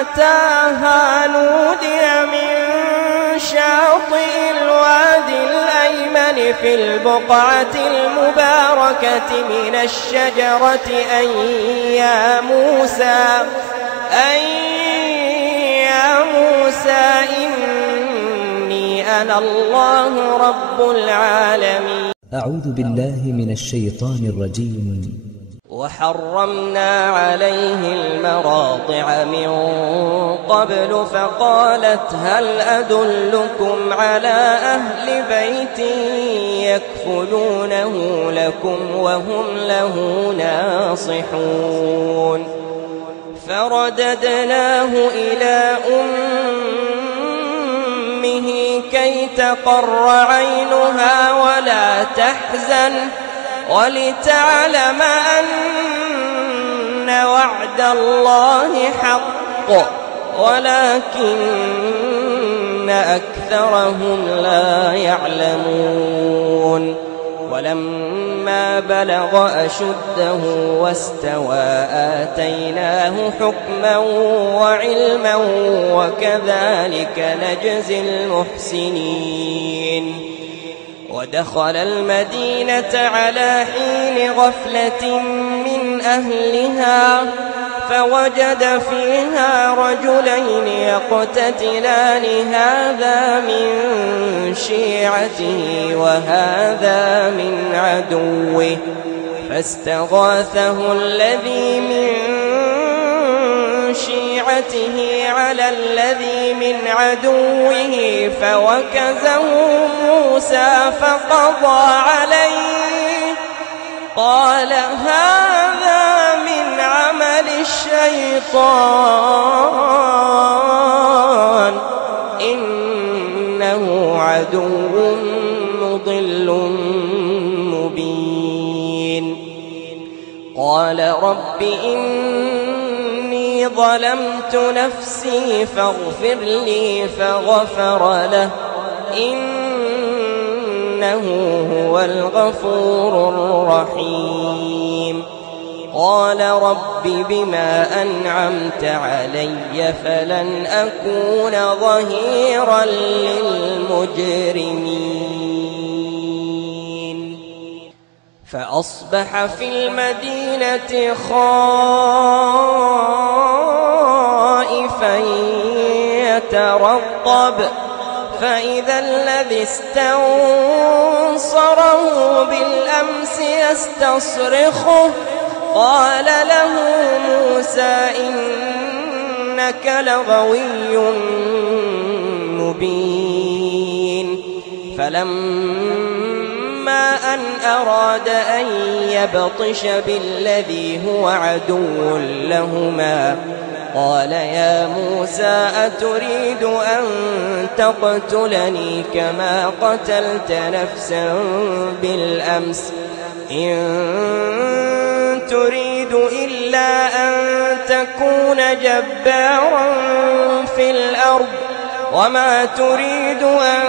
أتاها نودي من شاطئ الوادي الأيمن في البقعة المباركة من الشجرة أن يا موسى إني أنا الله رب العالمين. أعوذ بالله من الشيطان الرجيم. وحرمنا عليه المراضع من قبل فقالت هل أدلكم على أهل بيت يكفلونه لكم وهم له ناصحون. فرددناه إلى أمه كي تقر عينها ولا تحزن ولتعلم أن وعد الله حق ولكن أكثرهم لا يعلمون. ولما بلغ أشده واستوى آتيناه حكما وعلما وكذلك نجزي المحسنين. ودخل المدينة على حين غفلة من أهلها فوجد فيها رجلين يقتتلان هذا من شيعته وهذا من عدوه فاستغاثه الذي من شيعته على الذي من عدوه فوكزه موسى فقضى عليه قال هذا من عمل الشيطان إنه عدو مضل مبين. قال رب إني ظلمت نفسي فاغفر لي فغفر له إنه هو الغفور الرحيم. قال رب بما أنعمت علي فلن أكون ظهيرا للمجرمين. فأصبح في المدينة خائفا يترقب فإذا الذي استنصره بالأمس يستصرخه قال له موسى إنك لغوي مبين. فلما أن أراد أن يبطش بالذي هو عدو لهما قال يا موسى أتريد أن تقتلني كما قتلت نفسا بالأمس إن تريد إلا أن تكون جبارا في الأرض وما تريد أن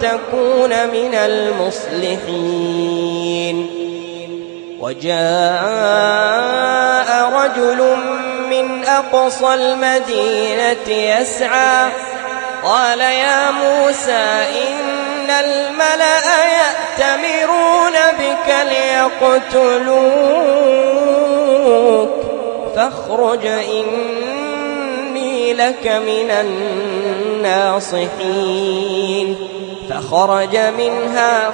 تكون من المصلحين. وجاء رجل من أقصى المدينة يسعى قال يا موسى إن الملأ يأتمرون بك ليقتلوك فاخرج إني لك من الناصحين. فخرج منها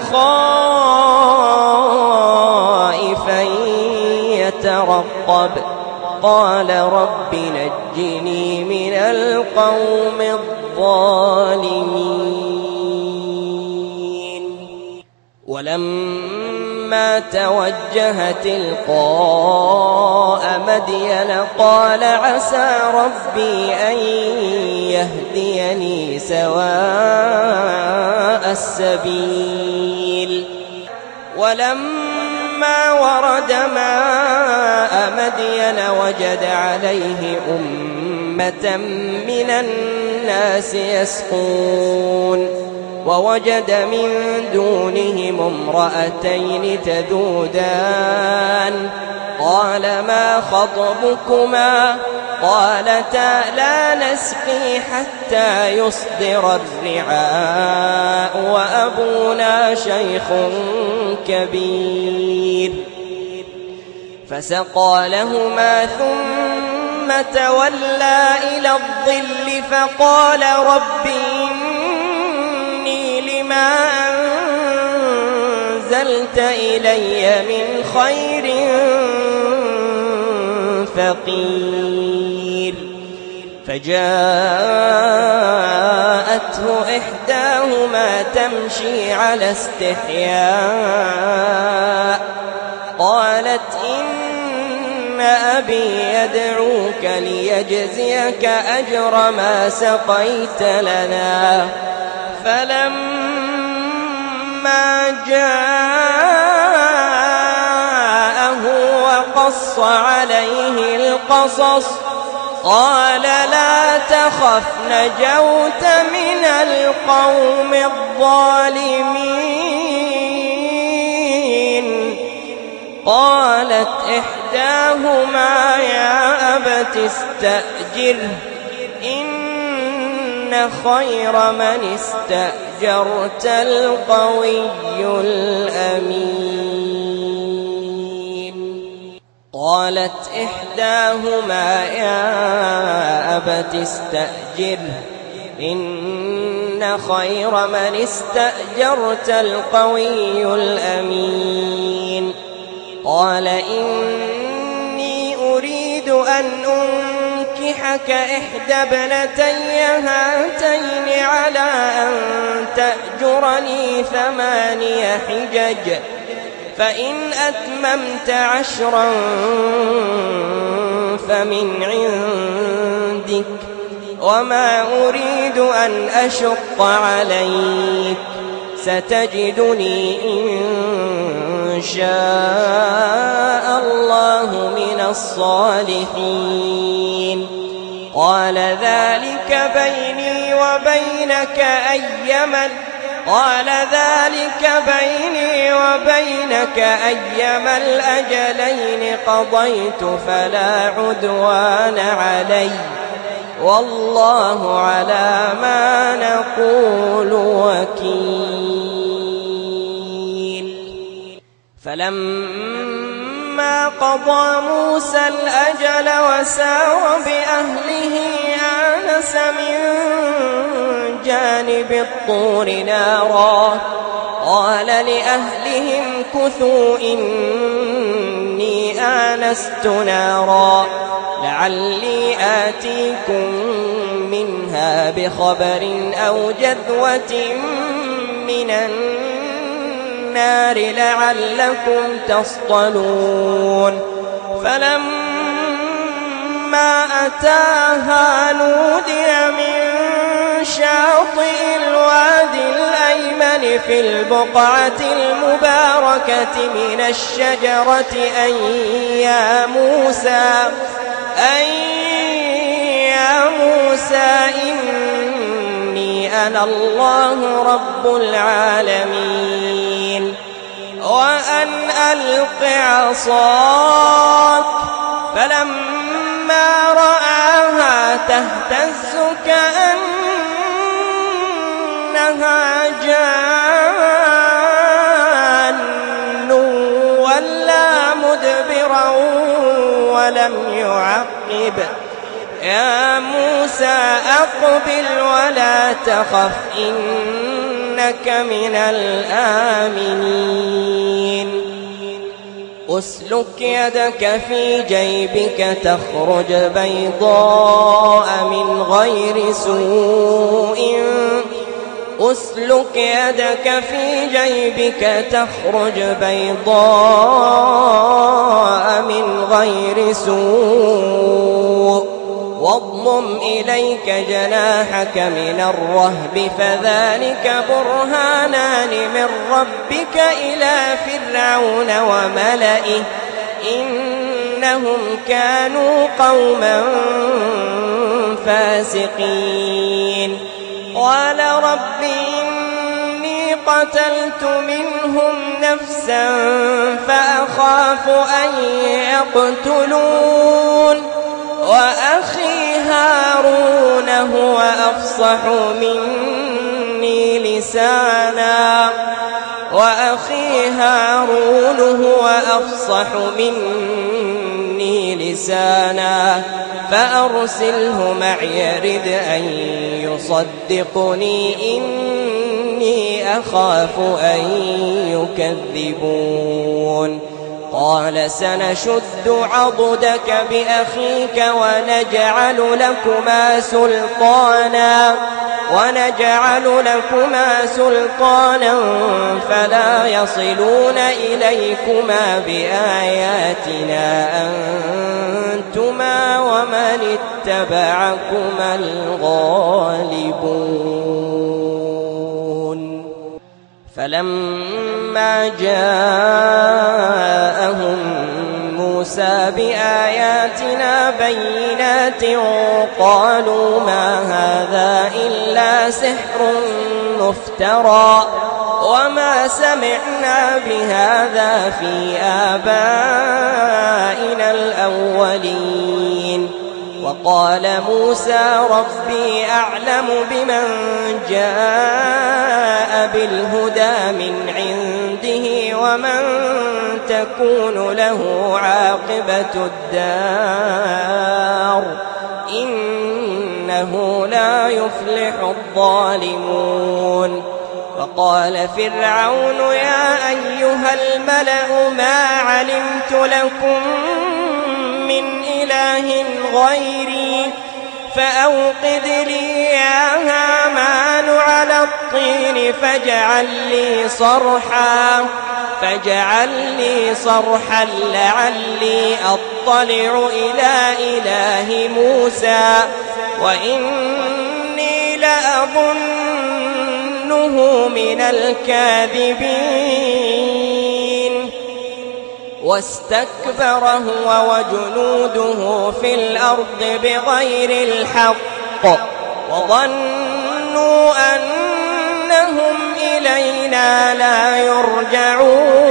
خائفا يترقب قال رب نجني من القوم الظالمين. ولما توجه تلقاء مدين قال عسى ربي أن يهديني سواء السبيل. ولما ورد ماء مدين وجد عليه أمة من الناس يسقون ووجد من دونهم امرأتين تذودان قال ما خطبكما قالتا لا نسقي حتى يصدر الرعاء وأبونا شيخ كبير فسقى لهما ثم تولى إلى الظل فقال رب إني لما أنزلت إلي من خير فقير فجاءته إحداهما تمشي على استحياء قالت إن أبي يدعوك ليجزيك أجر ما سقيت لنا فلما جاءه وقص عليه القصص قال لا تخف نجوت من القوم الظالمين قالت إحداهما يا أبت استأجره إن خير من استأجرت القوي الأمين قالت إحداهما يا أبت استأجره إن خير من استأجرت القوي الأمين قال إني أريد أن أنكحك إحدى ابنتي هاتين على أن تأجرني 8 حجج فإن أتممت 10 فمن عندك وما أريد أن أشق عليك ستجدني إن شاء الله من الصالحين قال ذلك بيني وبينك أيما الأجلين قضيت فلا عدوان علي والله على ما نقول وكيل فلما قضى موسى الأجل وسار بأهله آنس من جانب الطور نارا قال لأهلهم كثوا إني آنست نارا لعلي آتيكم منها بخبر أو جذوة من النار لعلكم تصطلون فلما أتاها نودي من شاطئ الوادي الأيمن في البقعة المباركة من الشجرة أن يا موسى إني أنا الله رب العالمين وأن ألق عصاك فلما رآها تهتز كأنها جان ولا مدبرا ولم يعقب يا موسى أقبل ولا تخف إنك من الآمنين أسلك يدك في جيبك تخرج بيضاء من غير سوء أسلك يدك في جيبك تخرج بيضاء من غير سوء واضمم إليك جناحك من الرهب فذلك برهانان من ربك إلى فرعون وملئه إنهم كانوا قوما فاسقين قال رب إني قتلت منهم نفسا فأخاف أن يقتلون وأخي هارون هو أفصح مني لسانا فأرسله معي يرد أن يصدقني إني أخاف أن يكذبون قال سنشد عضدك بأخيك ونجعل لكما سلطانا فلا يصلون إليكما بآياتنا أنتما ومن اتبعكما الغالبون فلما جاءهم موسى بآياتنا بينات قالوا ما هذا إلا سحر مفترى وما سمعنا بهذا في آبائنا الأولين وقال موسى ربي أعلم بمن جاء بالهدى من عنده ومن تكون له عاقبة الدار إنه لا يفلح الظالمون وقال فرعون يا أيها الملأ ما علمت لكم من إله غيري فأوقد لي يا هامان على الطين فاجعل لي صرحا لعلي أطلع إلى إله موسى وإني لأظنه من الكاذبين واستكبر هو وجنوده في الأرض بغير الحق وظنوا أنهم إلينا لا يرجعون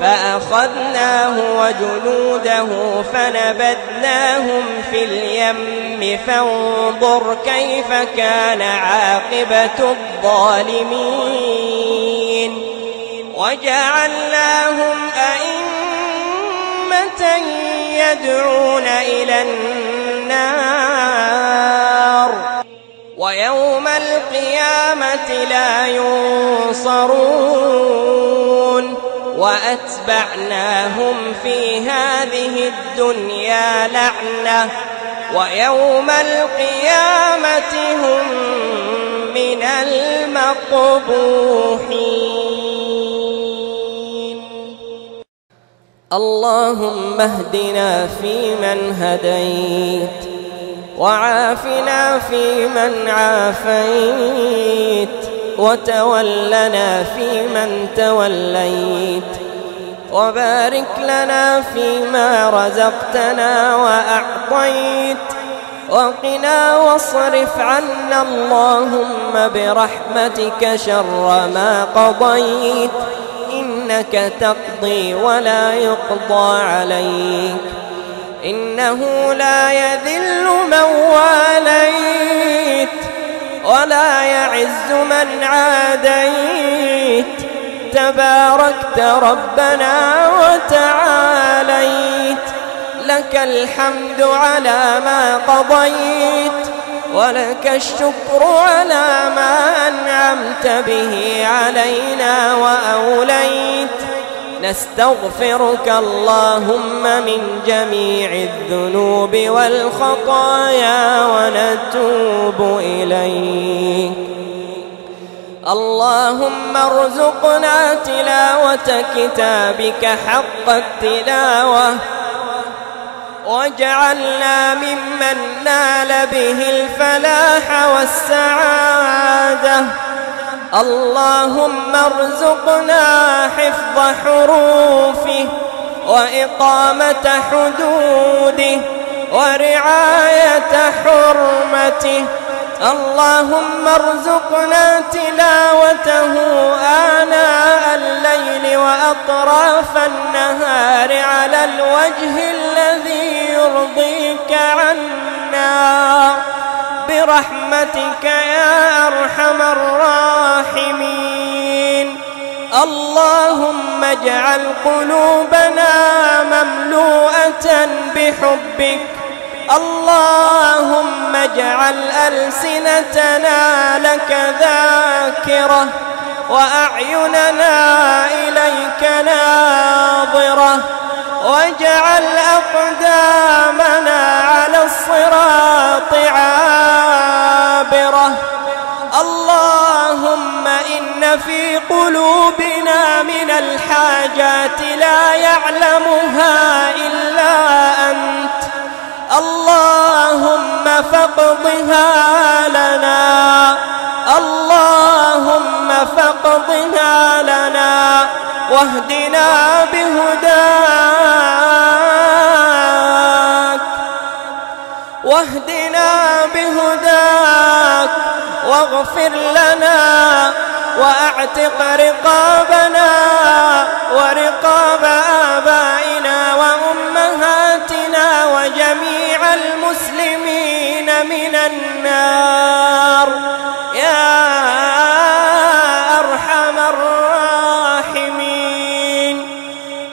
فأخذناه وجنوده فنبذناهم في اليم فانظر كيف كان عاقبة الظالمين وجعلناهم أئمة يدعون إلى النار ويوم القيامة لا ينصرون وأتبعناهم في هذه الدنيا لعنة ويوم القيامة هم من المقبوحين اللهم اهدنا فيمن هديت وعافنا فيمن عافيت وتولنا فيمن توليت وبارك لنا فيما رزقتنا وأعطيت وقنا واصرف عنا اللهم برحمتك شر ما قضيت إنك تقضي ولا يقضى عليك إنه لا يذل من واليت ولا يعز من عاديت تباركت ربنا وتعاليت لك الحمد على ما قضيت ولك الشكر على ما أنعمت به علينا وأوليت نستغفرك اللهم من جميع الذنوب والخطايا ونتوب إليك اللهم ارزقنا تلاوة كتابك حق التلاوة واجعلنا ممن نال به الفلاح والسعادة اللهم ارزقنا حفظ حروفه وإقامة حدوده ورعاية حرمته اللهم ارزقنا تلاوته آناء الليل وأطراف النهار على الوجه الذي يرضيك عنا برحمتك يا أرحم الراحمين. اللهم اجعل قلوبنا مملوءة بحبك. اللهم اجعل ألسنتنا لك ذاكرة وأعيننا إليك ناظرة، واجعل أقدامنا على الصراط عابرة. اللهم إن في قلوبنا من الحاجات لا يعلمها إلا أنت، اللهم فاقضها لنا، اللهم فاقضها لنا، واهدنا بهداك، واهدنا بهداك، واغفر لنا وأعتق رقابنا ورقاب آبائنا وأمهاتنا وجميع المسلمين من النار يا أرحم الراحمين.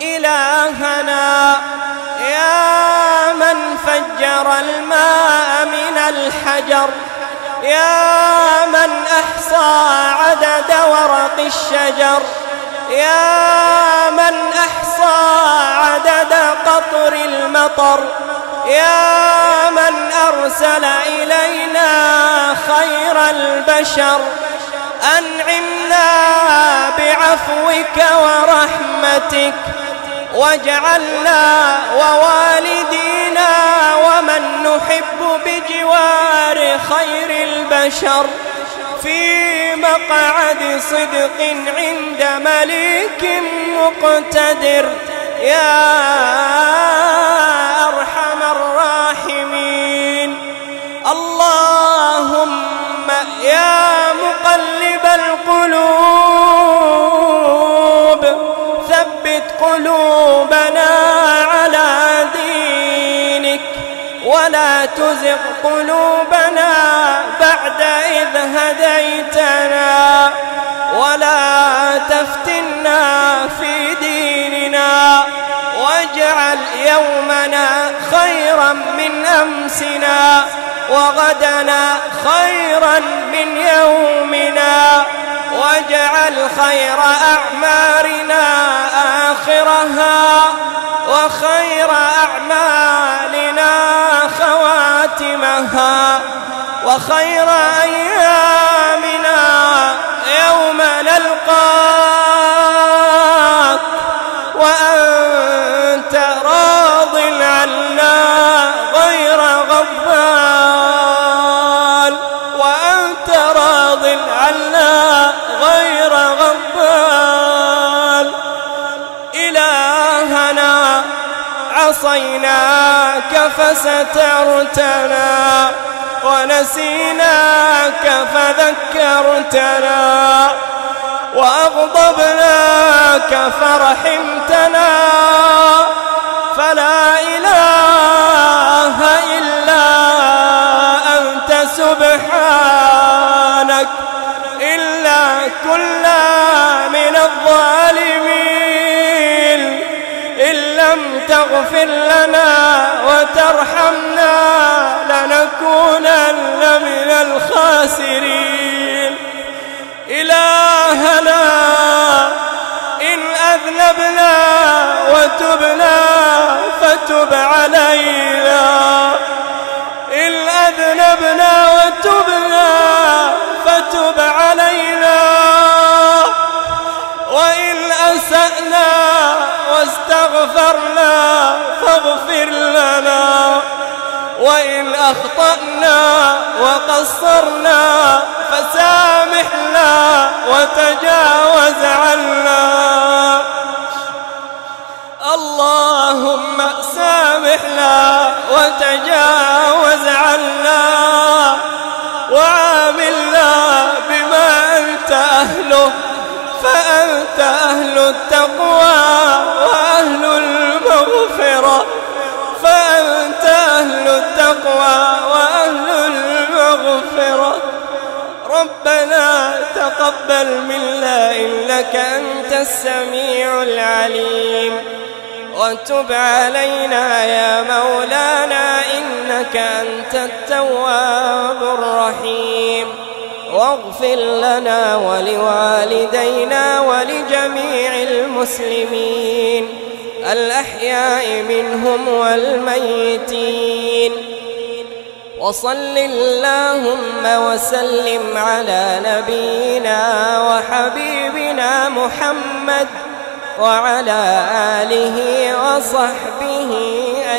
إلهنا يا من فجر الماء من الحجر، يا من أحصى عدد ورق الشجر، يا من أحصى عدد قطر المطر، يا من أرسل إلينا خير البشر، أنعمنا بعفوك ورحمتك، واجعلنا ووالدينا ومن نحب بجوار خير البشر في مقعد صدق عند مليك مقتدر يا أرحم الراحمين. اللهم يا مقلب القلوب ثبت قلوبنا على دينك، ولا تزغ قلوبنا بعد إذ هديتنا، ولا تفتنا في ديننا، واجعل يومنا خيرا من أمسنا، وغدنا خيرا من يومنا، واجعل خير أعمارنا آخرها، وخير أعمالنا خواتمها، وخير أيامنا يوم نلقاك وأنت راض عنا غير غضبان، وأنت راض عنا غير غضبان. إلهنا عصيناك فسترتنا، ونسيناك فذكرتنا، وأغضبناك فرحمتنا، فلا إله إلا أنت سبحانك، إلا كنا من الظالمين. إن لم تغفر لنا وترحمنا لنكونن من الخاسرين. إلهنا إن أذنبنا وتبنا فتب علينا، إن أذنبنا وتبنا فتب علينا، وإن أسأنا واستغفرنا فاغفر لنا، وإن أخطأنا وقصرنا فسامحنا وتجاوز عنا. اللهم سامحنا وتجاوز عنا التقوى وأهل المغفرة، فأنت أهل التقوى وأهل المغفرة. ربنا تقبل منا إنك أنت السميع العليم، وتب علينا يا مولانا إنك أنت التواب الرحيم. واغفر لنا ولوالدينا ولجميع المسلمين الأحياء منهم والميتين. وصل اللهم وسلم على نبينا وحبيبنا محمد وعلى آله وصحبه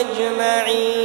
أجمعين.